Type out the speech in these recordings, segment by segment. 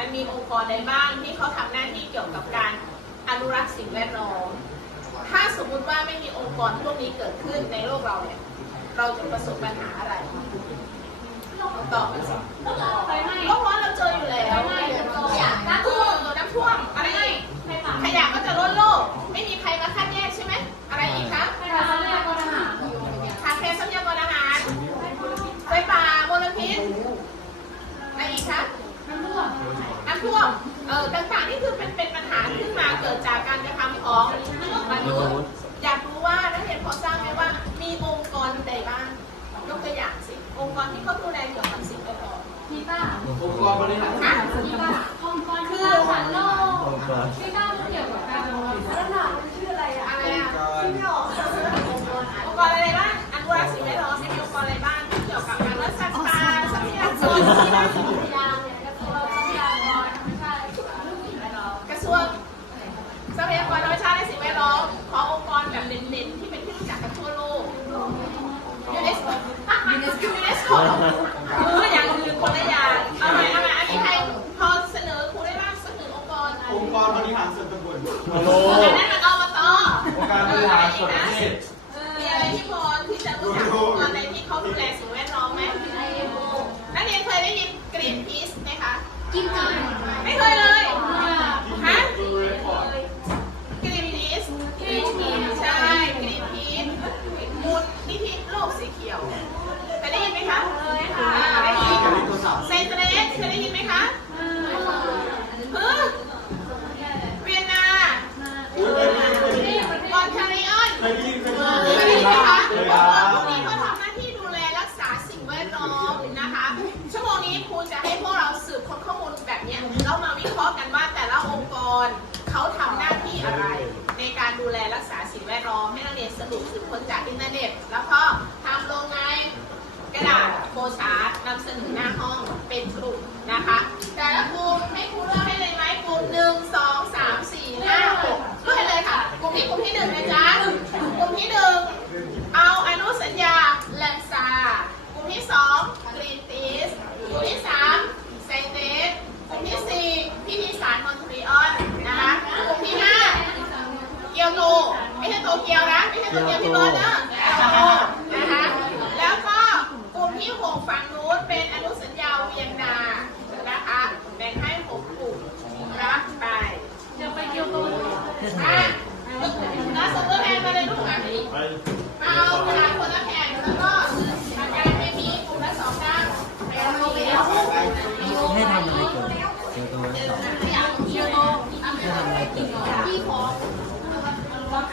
มันมีองค์กรใดบ้างที่เขาทำหน้าที่เกี่ยวกับการอนุรักษ์สิ่งแวดล้อม ถ้าสมมุติว่าไม่มีองค์กรพวกนี้เกิดขึ้นในโลกเราเนี่ย เราจะประสบปัญหาอะไรตอบมันสิก็เพราะเราเจออยู่แล้ว ระทรวงทรัพยากรธรรมชาติและสิ่งแวดล้อมขององค์กรแบบเน้นๆที่เป็นที่รู้จักกันทั่วโลกยูเนสโกยูเนสโกยูเนสโกคืออย่างอื่นคนละอย่างเอาใหม่เอาใหม่อันนี้ใครพอเสนอครูได้บ้างเสนอองค์กรองค์กรบริหารส่วนตำบลฮัลโหอนนั่นมันอบตองค์การบริหารส่วนประเทศมีอะไรที่พอที่จะรู้จักองค์กรใะที่เขาดูแลสิ่งแวดล้อมไหมนักเรียนเคยได้ยินกรีนพีซไหมคะกินไม่เคยเลย สีเขียวเคยได้ยินไหมคะเคยค่ะเส้นเล็กเคยได้ยิน โตเกียวนะไม่ใช่โตเกียวพี่เบิร์ดนะ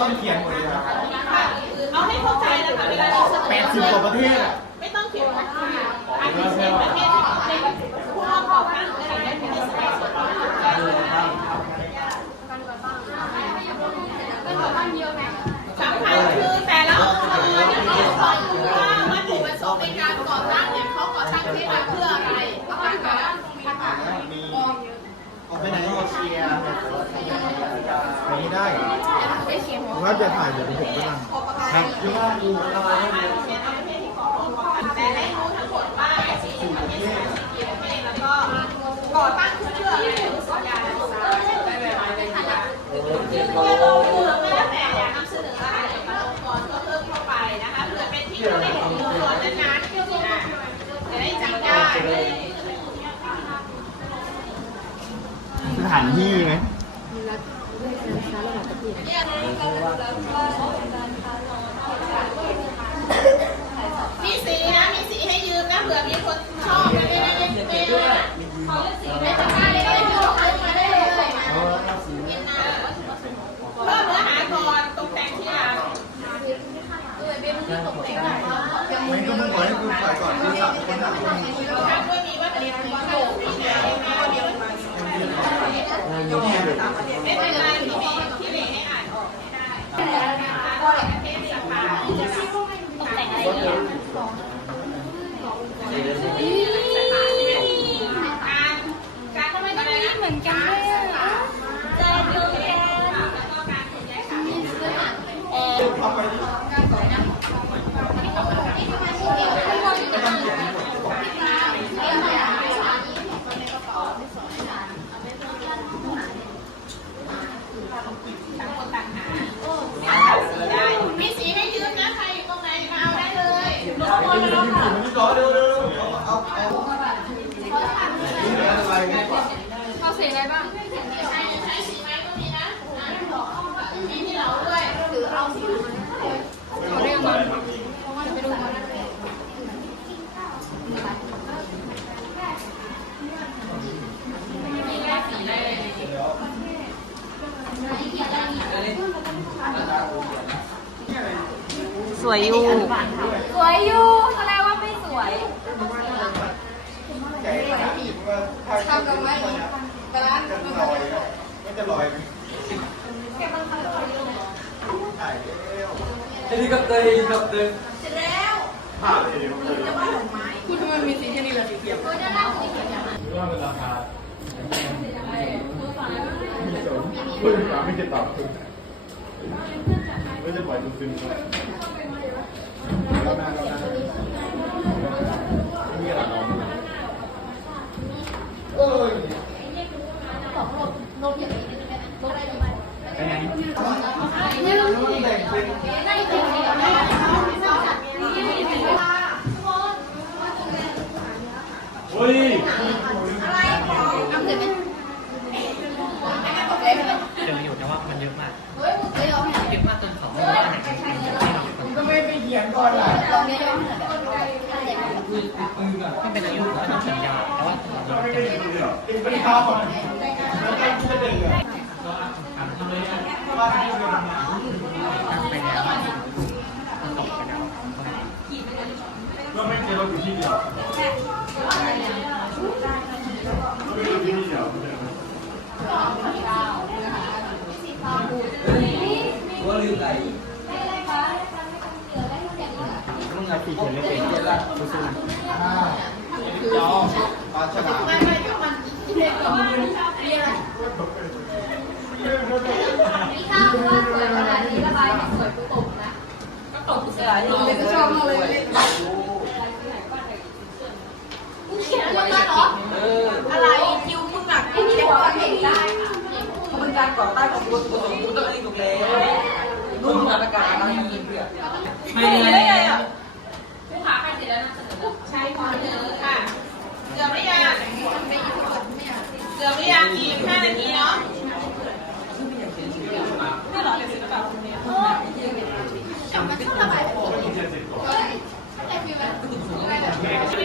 ต้องเขียนหมดเลาให้เข้าใจนะคะเวลาเราแปดสิบกวประเทศ ไม่ต้องเขียนประเทศ อันนี้ได้ผมว่าจะถ่ายเดี๋ยวผมไปนั่งครับที่ว่ากูเอามาให้ดูแต่ให้รู้ทั้งหมดว่าสีประเทศสามสิบกี่ประเทศแล้วก็ก่อตั้งขึ้นเพื่ออะไรสัญญาณต่างๆได้แบบไหนเป็นตัวคือเพื่อลงเรือก็แล้วแต่อยากนำเสนออะไรเกี่ยวกับองค์กรก็เพิ่มเข้าไปนะคะเผื่อเป็นที่รู้ในองค์กรนั้นๆจะได้จำได้ ส ถานที่ไหมมีสีนะ มีสีให้ยืมนะเผื่อมีคนชอบนะไม่ได้ไม่ได้ไม่ได้ไม่ทำงานเลยก็ได้ยืมเอามาได้เลยเพิ่มเนื้อหาก่อนตกแต่งทีหลังไม่ก็มึงขอให้กูปล่อยก่อนคือสามคนอะทางด้วยมีวัตถุดิบมีขนมมีน้ำมีมี ไม่เป็นไรพี่เมย์พี่เมย์ให้อ่านออกไม่ได้นะคะก็ประเทศสภาตกแต่งอะไรเนี่ยการก็ไม่ต้องรีบเหมือนกันเลยอะจะดูแลแล้วก็การขนย้ายสารเออ ต่างคนต่างหาสีได้ มีสีให้ยืมนะ ใครอยู่ตรงไหนมาเอาได้เลยลงมาแล้วค่ะ รอเร็วเร็วเอาเอาอะไรเนี่ย เอาสีอะไรบ้าง ใครใช้สีไม้ก็มีนะมีที่เหลาด้วยหรือเอาสี เขาเรียกมันจะไปดูมัน ส วยอยู่ สวยอยู่แสดงว่าไม่สวยทำกับไม้กระดานมันลอยมันจะลอยถ่ายเร็วเฮลิคอปเตอร์เฮลิคอปเตอร์ภาพเลยเดี๋ยวเลยว่าเป็นราคาไม่สนพูดถึงไม่จะตอบคุณ ไม่จะปล่อยคุณซึมครับแล้วหน้าแล้วหน้ามีอะไรน้องเอ้ยเฮ้ย เจออยู่แต่ว่ามันเยอะมากเยอะมากจนสองว่าไหนเป็นที่เราคน ก็ไม่ ไปเขียนก่อนล่ะต้องเป็นอายุก็ต้องสัญญาแต่ว่าเราไม่จะได้ดูเลยเป็นข้าวก่อนแล้วก็ช่วยเด็กอะ ทำทำเลยนะ ว่าให้เงินมา ตั้งไปแล้วมันตกไปแล้ว ก็ไม่เจอเราอยู่ที่เดียวไม่ได้อยู่ที่เดียว ว่าลืมอะไรมึงอะปีเขียนไม่เป็นเยอะละดูสิ อ่าเดี๋ยวปลาฉลาม ไม่ไม่ก็มันเรียกว่าเรียกอะไร มีข้าวว่าสวยขนาดนี้ระบายให้สวยกูตกนะก็ตกเสียอยู่เลยก็ชอบมากเลยมึ งเขียนอะไรมาเหรออะไรคิวมึงหนักที่เขียนว่าเก่งได้ค่ะมันการก่อตั้งของตัวตัวของตัวตั้งเองถูกแล้วรุ่นมาการอะไรอย่างเงี้ยไม่ได้ไงอะผู้ค้าใครเสร็จแล้วนะสนอใช่ขอเสนอค่ะเกือบไม่ยังเกือบไม่ยังอีกห้านาทีเนาะไม่ได้เป็นตกแต่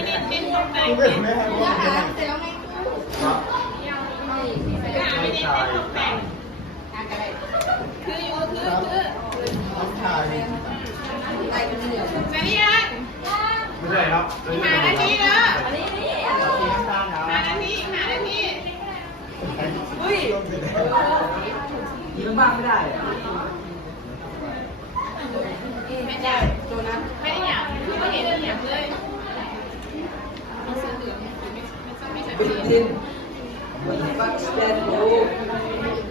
ง กูเป็เป็นนไม่ให้ว่าเป็นไม่ได้เป็นตกแต่งคืออยู่คือคือต้องถ่ายจะเรียนไม่ใช่ครับหานาทีเด้อตีน้ำตาลนะหานาทีหานาทีอุ้ยยืมบ้างไม่ได้ไม่ได้ตัวนั้นไม่ได้อยากคือไม่เห็นอยากเลย บิดจินมันก็แกนโล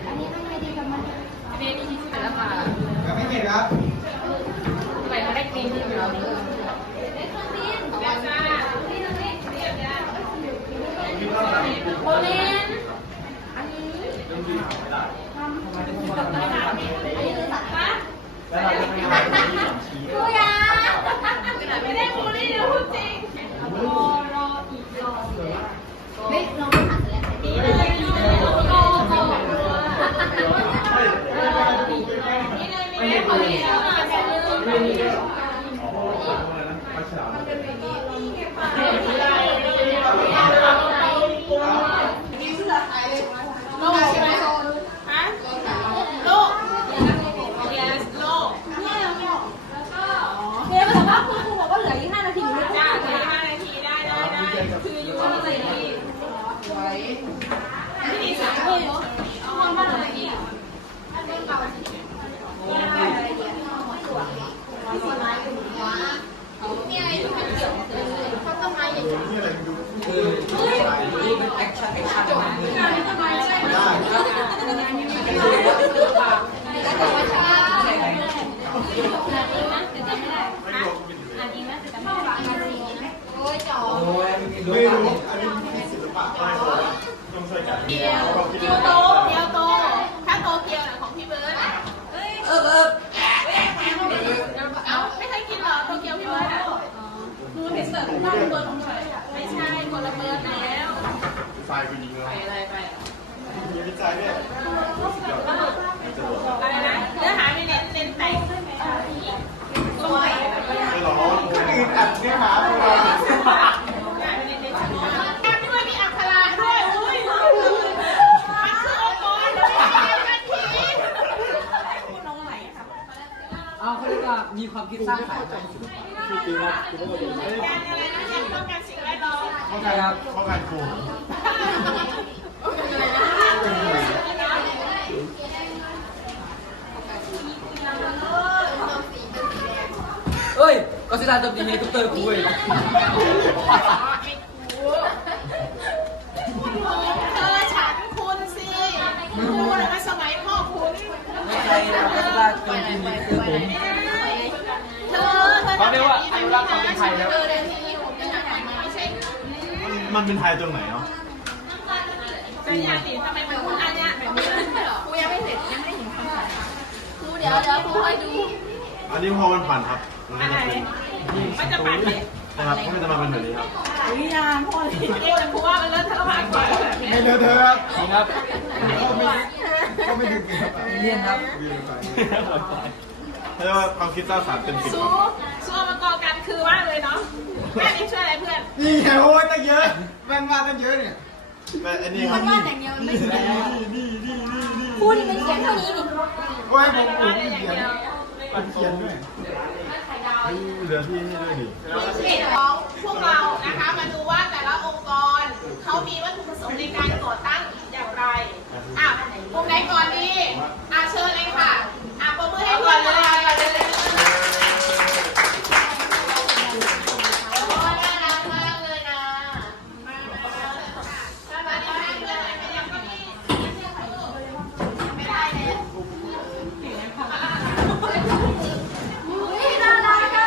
อันนี้ทำไงดีกับมันเบนดีสุดแล้วค่ะกับไม่เห็นครับไส่มาได้กินที่เราโมเลนอันนี้ทำอันนี้คือสัตว์ปะครูยาไม่ได้บูลลี่นะพูดจริง ไมาแค่ลืมอ๋ออะไรนะปลยไม่ได้กใช่ไหมฮะโลก yes โลก เดี๋ยวแต่ว่าคุณครูบอกว่าเหลืออีกห้านาทีอยู่เลย จ้าเหลือห้านาทีได้ได้ได้คืออยู่อะไรดีพี่ดีสามคน มองบ้านอะไรอีก นี่อะไรมันดู คือนี่เป็นแอคชั่นแอคชั่นมากเลยใช่ไหม ไม่รู้เป็นอะไร โอ้ยมีรู้ ไม่รู้ ว่า อันนี้มีศิลปะอะไรต้องช่วยกัน เกียวเกียวโตเกียวโต ถ้าโตเกียวน่ะของพี่เบิร์ด เออเออ เอ้าไม่เคยกินเหรอโตเกียวพี่เบิร์ดอะดูเห็นเสิร์ฟหน้าเบิร์ดของใครไม่ใช่คนละเบิร์ดแล้ว ไฟกูยิงแล้วไปอะไรไปมีวิจัยด้วยอะไรนะเนื้อหาไม่เน้นเน้นแต่งสวยไม่หรอกคนอื่นอัดเนื้อหาพวกเราไม่เน้นเน้นชมแอบด้วยมีอักขระด้วยอุ้ยมันคือองค์กรเลยมันทีเอาเขาเรียกว่ามีความคิดสร้างสรรค์คือจริงครับคือไม่ต้องการอะไรนะการป้องกันสิ่งแวดล้อมป้องกันครับป้องกันครู เอ้ยก็สิดาจบดีในทุกเตอร์คุยเธอฉันคุณสิคุณน่ะมันสมัยพ่อคุณ ไม่ใช่นะก็สิดาจบดีในคือผมเธอเธอเขาเรียกว่าอนุรักษ์ความเป็นไทยแล้วเธอเดินที่นี่ผมจะทำไม่ใช่มันเป็นไทยตรงไหนเนาะจะอยากเห็นทำไมมันคุณอันเนี้ยแบบนี้กูยังไม่เสร็จยังไม่ได้เห็นคำสั่ง ครูเดี๋ยวเดี๋ยวครูให้ดูอันนี้พอมันผ่านครับ มันอะไรก็จะเป็นมันจะปั่นเลยนะครับก็จะมาเป็นแบบนี้ครับวิญญาณพ่อเลยเอ๊ะครูว่ามันเลิศทะเลาะกันแบบนี้ไม่เลอะเทอะครับครับก็ไม่ถึงครับเรียนครับเขาเรียกว่าความคิดสร้างสรรค์เป็นสิ่งสู้สู้มากอกันคือว่าเลยเนาะแม่นี่ช่วยอะไรเพื่อนนี่ไงโอ้ยตั้งเยอะแม่งมาตั้งเยอะเนี่ยแต่อันนี้ครับนี่นี่นี่นี่ นี่ครูนี่มันเขียนเท่านี้นี่โอ้ยผมผมได้อย่างเขียนเดียวมันเขียนด้วยเหลือที่นี่ด้วยดิของพวกเรานะคะ มาดูว่าแต่ละองค์กรเขามีวัตถุประสงค์ในการก่อตั้งอย่างไร อะกลุ่มไหนก่อนดี อะเชิญเลยค่ะ อะปรบมือให้ก่อนเลยก่อนเลยโอ้น่ารักมากเลยนะมาสวัสดีค่ะเพื่อนไหนไม่ยังก็มีไม่ได้เลย อุ้ยน่ารักอะ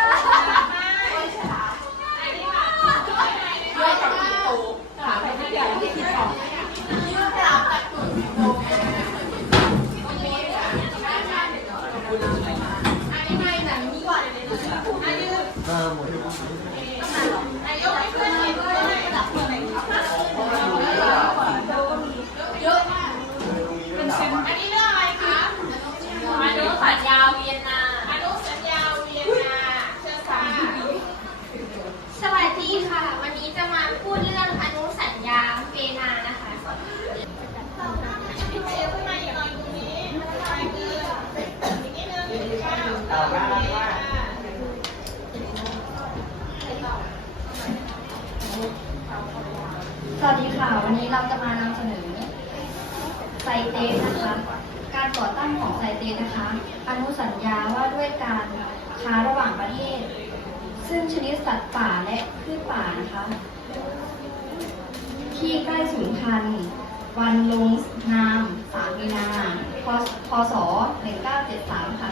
เออหมดที่ อันนี้เรื่องอะไรคะ มาดูสัญญาเวียนนา อนุสัญญาเวียนนาเชิญค่ะ สวัสดีค่ะ วันนี้จะมาพูดเรื่องอนุสัญญาเวนานะคะ พี่เจขึ้นมาอีกหน่อยตรงนี้ไปคืออีกนิดนึงค่ะโอเคค่ะ สวัสดีค่ะ วันนี้เราจะมานำเสนอไซเตสนะคะ การก่อตั้งของไซเตสนะคะ อนุสัญญาว่าด้วยการค้าระหว่างประเทศ ซึ่งชนิดสัตว์ป่าและพืชป่านะคะ ที่ใกล้สูญพันธุ์ วันลงนามสามมีนาพพศ1973 ค่ะ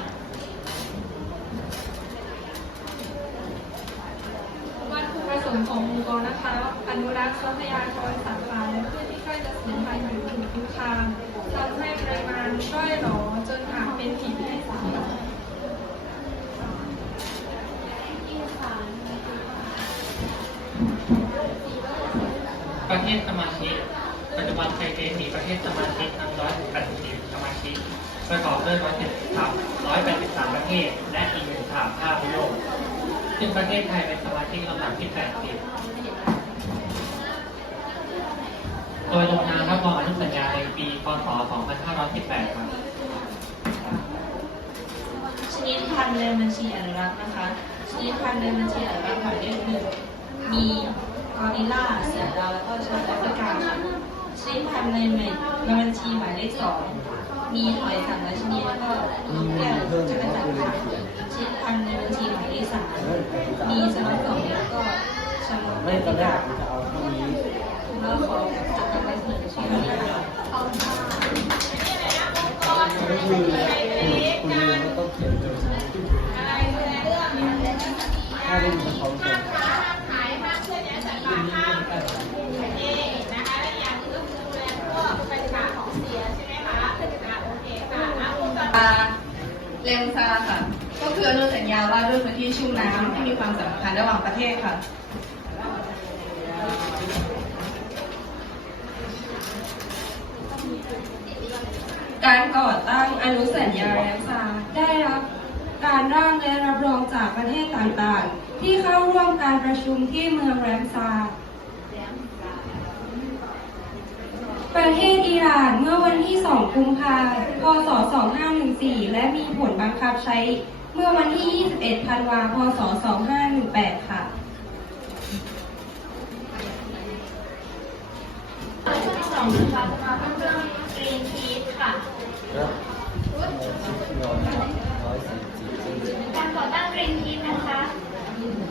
ขององค์กรนะคะ อนุรักษ์ทรัพยากรสัตว์ป่าและพืชที่ใกล้จะสูญพันธุ์อยู่ถูกคุกคามทำให้ปริมาณร่อยหรอจนอาจเป็นผิดให้สารประเทศสมาชิก ปัจจุบันไทยเทมีประเทศสมาชิกทั้ง180สมาชิกประกอบด้วย173 183 ประเทศ และอีกหนึ่งสามภาคโลก ซึ่งประเทศไทยเป็นสมาชิกลำดับที่ 80 โดยลงนามรับรองอนุสัญญาในปี พศ 2518 ครับชนิดพันธุ์ในบัญชีอนุรักษ์นะคะ ชนิดพันธุ์ในบัญชีอนุรักษ์หมายเลขหนึ่งมีกอริลลาเสือดาวแล้วก็ช้างแอฟริกาค่ะ ชนิดพันธุ์ในในบัญชีหมายเลขสองมีหอยสังและชนิดแล้วก็นกแก้วจักรจันทร์ค่ะชนิดพันธุ์ในบัญชีหมายเลขสามมีสมาร์ทโฟนแล้วก็ชมไม่ตอนแรกจะเอาเท่านี้แล้วขอจัดการไปเสนอชื่อนี้ค่ะก็คือคุณลืมต้องเขียนเลยอะไรเรื่องถ้าไม่มีเขาเขียน อะคุณต่อไปเลมซาค่ะ ก็คืออนุสัญญาว่าด้วยพื้นที่ชุ่มน้ำที่มีความสำคัญระหว่างประเทศค่ะ การก่อตั้งอนุสัญญาแรมซาได้รับการร่างและรับรองจากประเทศต่างๆ ที่เข้าร่วมการประชุมที่เมืองแรมซา ประเทศอิหร่านเมื่อวันที่ 2 กุมภาพันธ์พศ 2514 และมีผลบังคับใช้เมื่อวันที่ 21 ธันวาคมพศ 2518 ค่ะ สองนะคะจะมาเป็นเรื่อง Green Peace ค่ะ การก่อตั้ง Green Peace นะคะ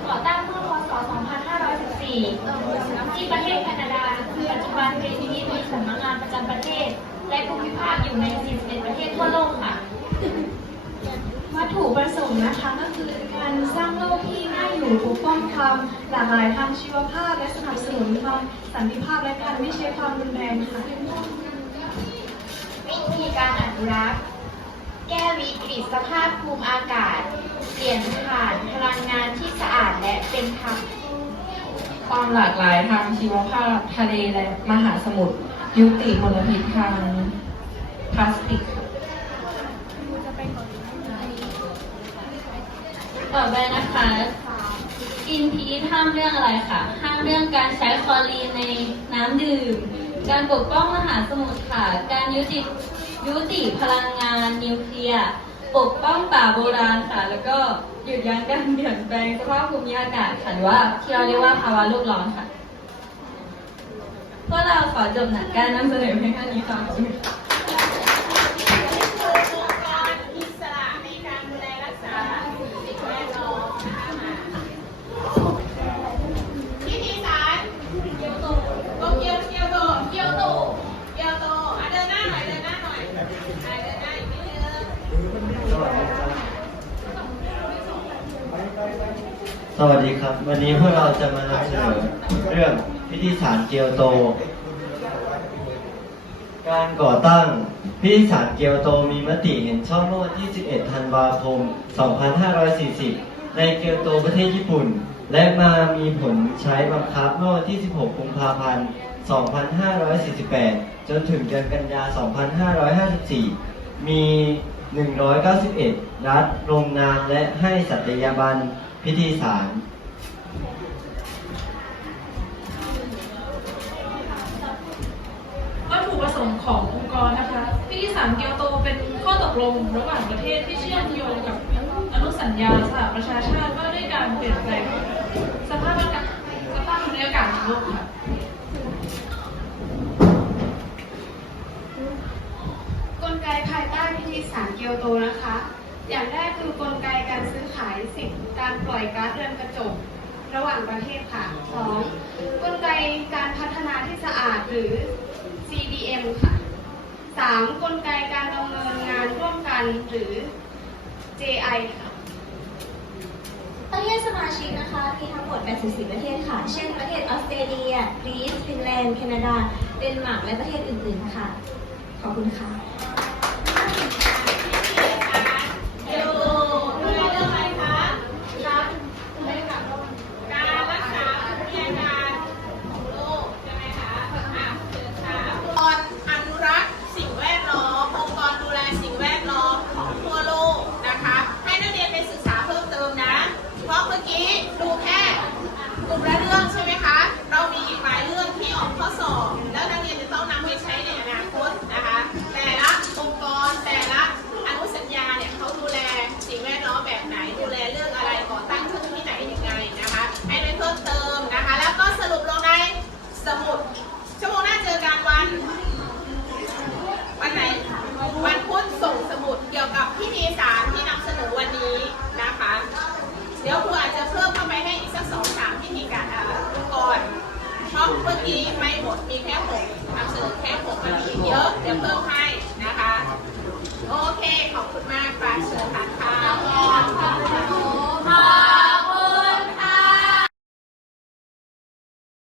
ก่อตั้งเมื่อพศ 2514 1 ประเทศ และภูมิภาคอยู่ใน 41 ประเทศทั่วโลกค่ะ วัตถุประสงค์นะคะก็คือการสร้างโลกที่น่าอยู่ปกป้องความหลากหลายทางชีวภาพ และสนับสนุนความสันติภาพและการไม่ใช้ความรุนแรงค่ะ วิธีการอนุรักษ์ แก้วิกฤตสภาพภูมิอากาศ เปลี่ยนผ่านพลังงานที่สะอาดและเป็นธรรมความหลากหลายทางชีวภาพทะเลและมหาสมุทร ยุติมลพิษทางพลาสติกต่อไปนะคะกินพีทห้ามเรื่องอะไรค่ะ ห้ามเรื่องการใช้คลอรีนในน้ำดื่ม การปกป้องมหาสมุทรค่ะ การยุติยุติพลังงานนิวเคลียร์ปกป้องป่าโบราณค่ะ แล้วก็หยุดยั้งการเปลี่ยนแปลงสภาพภูมิอากาศค่ะหรือว่าที่เราเรียกว่าภาวะโลกร้อนค่ะ กเราขอจบหนักการนำเสนอเพียงเท่านี้ค่ะองค์กรอิสระในการดูแลรักษาสิ่งแวดล้อมนที่ทีสารเกียวโตโตเกียวเกียวโตเกียวโตเกียวตอ่เดินหน้าหน่อยเดินหน้าหน่อยเดินหน้าอีกนิดนึงสวัสดีครับ วันนี้พวกเราจะมานำเสนอเรื่อง พิธีสารเกียวโต การก่อตั้งพิธีสารเกียวโตมีมติเห็นชอบเมื่อวันที่ 11 ธันวาคม 2540 ในเกียวโตประเทศญี่ปุ่น และมามีผลใช้บังคับเมื่อวันที่ 16 กุมภาพันธ์ 2548 จนถึงเดือนกันยา 2554 มี 191 รัฐลงนามและให้สัตยาบันพิธีสาร วัตถุประสงค์ขององค์กรนะคะพิธีสารเกียวโตเป็นข้อตกลงระหว่างประเทศที่เชื่อมโยงกับอนุสัญญาสหประชาชาติว่าด้วยการเปลี่ยนแปลงสภาพอากาศสภาพภูมิอากาศของโลกค่ะกลไกภายใต้พิธีสารเกียวโตนะคะ อย่างแรกคือกลไกการซื้อขายสิทธิ์การปล่อยก๊าซเรือนกระจกระหว่างประเทศค่ะ 2. กลไกการพัฒนาที่สะอาดหรือ CDM ค่ะ 3. กลไกการดำเนินงานร่วมกันหรือ JI ค่ะ ประเทศสมาชิกนะคะ มีทั้งหมด 84 ประเทศค่ะ เช่น ประเทศออสเตรเลียกรีซฟินแลนด์ แคนาดา เดนมาร์ก และประเทศอื่น ๆ ค่ะ ขอบคุณค่ะ